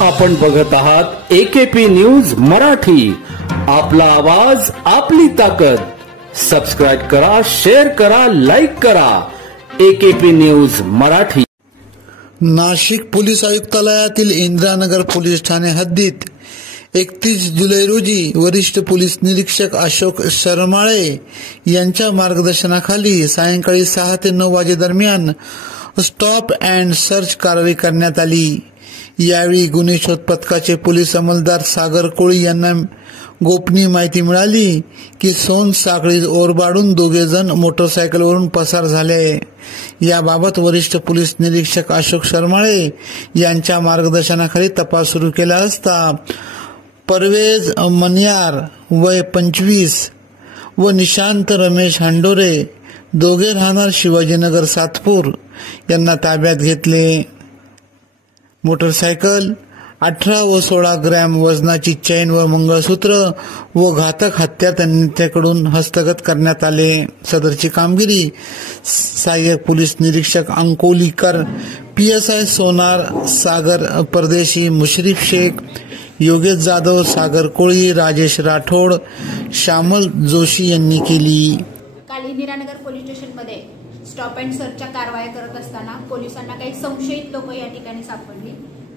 आपण बघत आहात AKP न्यूज मराठी, आपला आवाज आपली ताकद। सबस्क्राइब करा, शेअर करा, लाईक करा। AKP news Marathi. Nashik police आयुक्तालयातील इंदिरानगर पोलीस ठाणे हद्दीत 31 जुलै रोजी वरिष्ठ पोलीस निरीक्षक अशोक शरमाळे यांच्या मार्गदर्शनाखाली सायंकाळी 6 ते 9 वाजेदरम्यान स्टॉप अँड सर्च कारवाई करण्यात आली। यावेळी गुन्हे शोध पथकाचे पोलीस अंमलदार सागर कोळी यांना गोपनीय माहिती मिळाली की सोन साखळी ओरबाडून दोघे जण मोटरसायकलवरून पसार झाले। याबाबत वरिष्ठ पोलीस निरीक्षक अशोक शरमाळे यांच्या मार्गदर्शनाखाली तपास सुरू केला असता परवेज मनियार वय 25 व निशांत रमेश हंडोरे दोघे राहणार शिवाजीनगर सातपूर यांना ताब्यात घेतले। मोटरसायकल, 18 व 16 ग्रॅम वजनाची चैन व मंगळसूत्र व घातक हत्यार त्यांच्याकडून हस्तगत करण्यात आले। सदरची कामगिरी सहाय्यक पोलीस निरीक्षक अंकोलीकर, PSI सोनार सागर परदेशी, मुश्रीफ शेख, योगेश जाधव, सागर कोळी, राजेश राठोड, श्यामल जोशी यांनी केली। काल इंदिरानगर पोलीस स्टेशनमध्ये स्टॉप अँड सर्चच्या कारवाया करत असताना पोलिसांना काही संशयित लोक या ठिकाणी सापडली।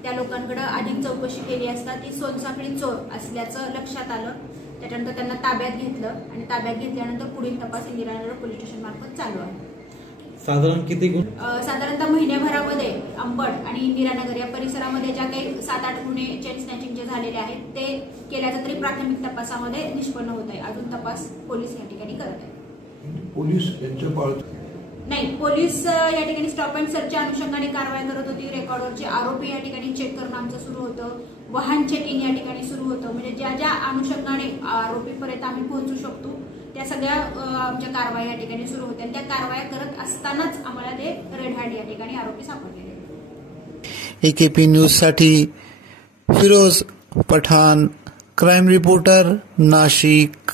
त्या लोकांकडे अधिक चौकशी केली असता ती सोनसाखळी चोर असल्याचं लक्षात आलं। त्याच्यानंतर त्यांना ताब्यात घेतलं आणि ताब्यात घेतल्यानंतर पुढील तपास इंदिरानगर पोलीस स्टेशन मार्फत चालू आहे। साधारण किती गुन्हे? साधारणतः महिन्याभरामध्ये अंबड आणि इंदिरानगर या परिसरामध्ये ज्या काही 7-8 गुन्हे चेन स्नॅचिंगचे झालेले आहेत ते केल्याचा तरी प्राथमिक तपासामध्ये निष्पन्न होत आहे। अजून तपास पोलीस या ठिकाणी करत आहेत। पोलीस यांच्या नाही, पोलीस या ठिकाणी स्टॉप अँड सर्चच्या अनुषंगाने कारवाई करत होती। रेकॉर्डवरचे आरोपी या ठिकाणी चेक करणं आमचं सुरू होतं। वाहन चेकिंग या ठिकाणी सुरू होतं। म्हणजे ज्या ज्या अनुषंगाने आरोपीपर्यंत आम्ही पोहोचू शकतो त्या सगळ्या आमच्या कारवाई या ठिकाणी सुरू होत्या। त्या कारवाया करत असतानाच आम्हाला ते रेड हँड या ठिकाणी आरोपी सापडलेले। AKP न्यूज साठी फिरोज पठाण, क्राईम रिपोर्टर, नाशिक।